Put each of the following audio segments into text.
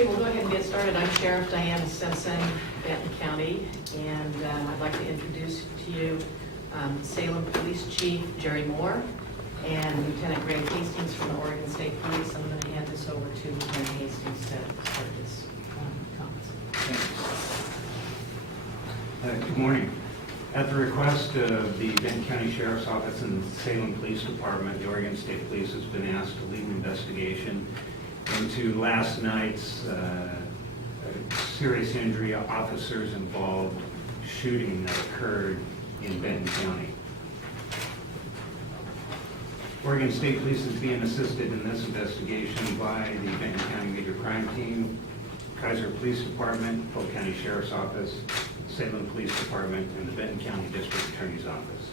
Okay, we'll go ahead and get started. I'm Sheriff Diane Simpson, Benton County, and I'd like to introduce to you Salem Police Chief Jerry Moore and Lieutenant Greg Hastings from the Oregon State Police. I'm going to hand this over to Lieutenant Hastings to start his comments. Good morning. At the request of the Benton County Sheriff's Office and the Salem Police Department, the Oregon State Police has been asked to lead an investigation into last night's serious injury officers involved shooting that occurred in Benton County. Oregon State Police is being assisted in this investigation by the Benton County Major Crime Team, Kaiser Police Department, Polk County Sheriff's Office, Salem Police Department, and the Benton County District Attorney's Office.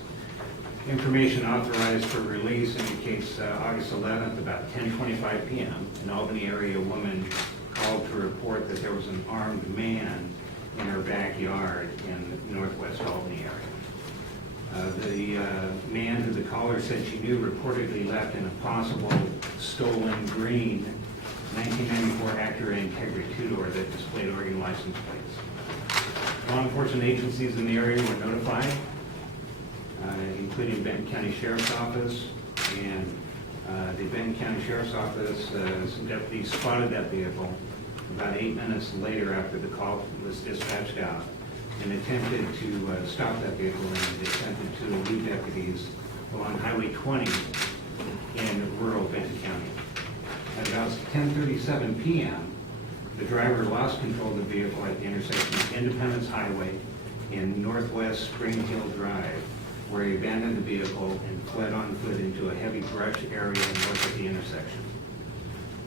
Information authorized for release indicates August 11th, about 10:25 p.m., an Albany area woman called to report that there was an armed man in her backyard in the northwest Albany area. The man who the caller said she knew reportedly left in a possible stolen green 1994 Acura Integra two-door that displayed Oregon license plates. Law enforcement agencies in the area were notified, including Benton County Sheriff's Office, and the Benton County Sheriff's Office, some deputies spotted that vehicle about 8 minutes later after the call was dispatched out and attempted to stop that vehicle, and they attempted to elude deputies along Highway 20 in rural Benton County. At about 10:37 p.m., the driver lost control of the vehicle at the intersection of Independence Highway and Northwest Spring Hill Drive, where he abandoned the vehicle and fled on foot into a heavy brush area north of the intersection.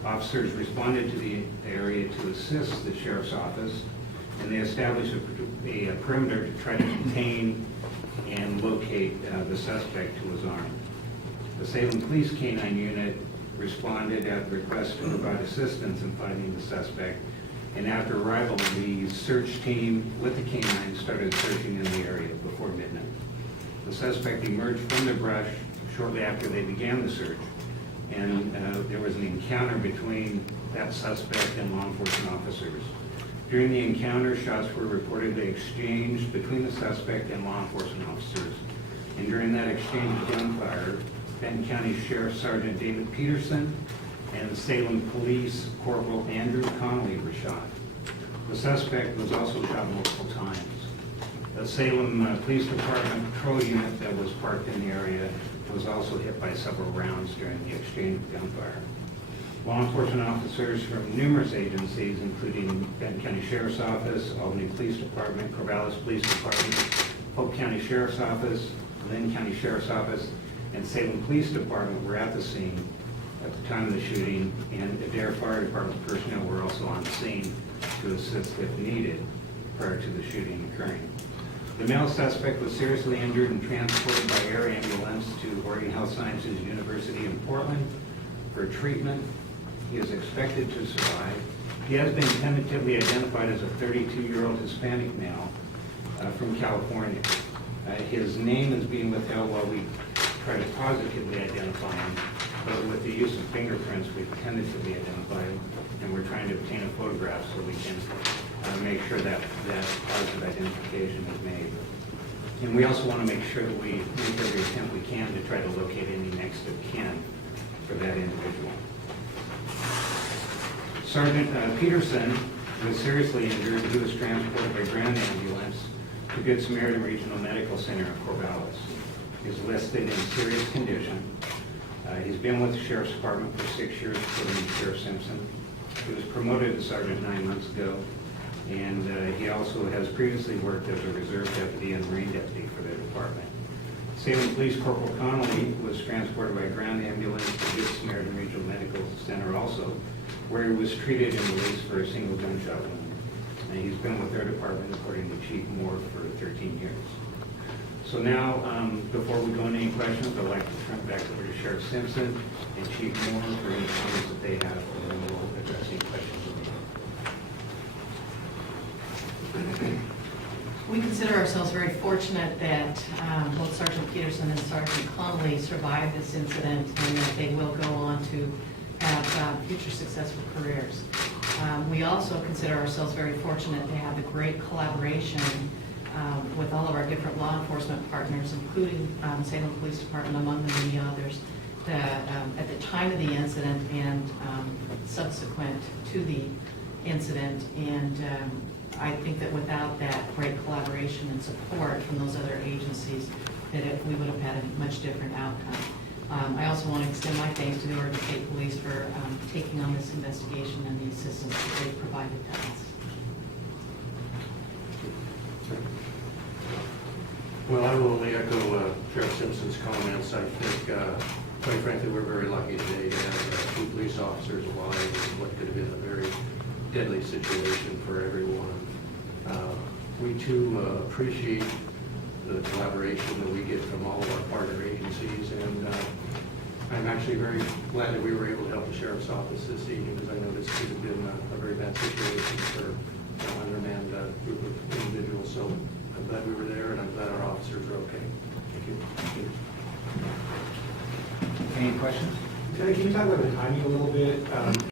Officers responded to the area to assist the sheriff's office, and they established a perimeter to try to contain and locate the suspect who was armed. The Salem Police K-9 unit responded at the request to provide assistance in finding the suspect, and after arrival, the search team with the K-9 started searching in the area before midnight. The suspect emerged from the brush shortly after they began the search, and there was an encounter between that suspect and law enforcement officers. During the encounter, shots were reportedly exchanged between the suspect and law enforcement officers, and during that exchange of gunfire, Benton County Sheriff Sergeant David Peterson and Salem Police Corporal Andrew Connolly were shot. The suspect was also shot multiple times. The Salem Police Department patrol unit that was parked in the area was also hit by several rounds during the exchange of gunfire. Law enforcement officers from numerous agencies, including Benton County Sheriff's Office, Albany Police Department, Corvallis Police Department, Polk County Sheriff's Office, Lynn County Sheriff's Office, and Salem Police Department were at the scene at the time of the shooting, and Adair Fire Department personnel were also on the scene to assist if needed prior to the shooting occurring. The male suspect was seriously injured and transported by air ambulance to Oregon Health Sciences University in Portland for treatment. He is expected to survive. He has been tentatively identified as a 32-year-old Hispanic male from California. His name is being withheld while we try to positively identify him, but with the use of fingerprints, we've tentatively identified him, and we're trying to obtain a photograph so we can make sure that positive identification is made. And we also want to make sure that we make every attempt we can to try to locate any next of kin for that individual. Sergeant Peterson was seriously injured. He was transported by ground ambulance to Good Samaritan Regional Medical Center in Corvallis. He's listed in serious condition. He's been with the Sheriff's Department for 6 years, according to Sheriff Simpson. He was promoted to sergeant 9 months ago, and he also has previously worked as a reserve deputy and Marine deputy for the department. Salem Police Corporal Connolly was transported by ground ambulance to Good Samaritan Regional Medical Center also, where he was treated and released for a single gunshot wound. And he's been with their department, according to Chief Moore, for 13 years. So now, before we go into any questions, I'd like to turn it back over to Sheriff Simpson and Chief Moore for any comments that they have, and then we'll address any questions that we have. We consider ourselves very fortunate that both Sergeant Peterson and Sergeant Connolly survived this incident, and that they will go on to have future successful careers. We also consider ourselves very fortunate to have the great collaboration with all of our different law enforcement partners, including Salem Police Department, among the many others, that at the time of the incident and subsequent to the incident. And I think that without that great collaboration and support from those other agencies, that we would have had a much different outcome. I also want to extend my thanks to the Oregon State Police for taking on this investigation and the assistance that they've provided to us. Well, I will only echo Sheriff Simpson's comments. I think, quite frankly, we're very lucky today to have two police officers alive in what could have been a very deadly situation for everyone. We too appreciate the collaboration that we get from all of our partner agencies, and I'm actually very glad that we were able to help the Sheriff's Office this evening, because I know this could have been a very bad situation for an undermanned group of individuals. So I'm glad we were there, and I'm glad our officers are okay. Thank you. Any questions? Can you talk about the timing a little bit?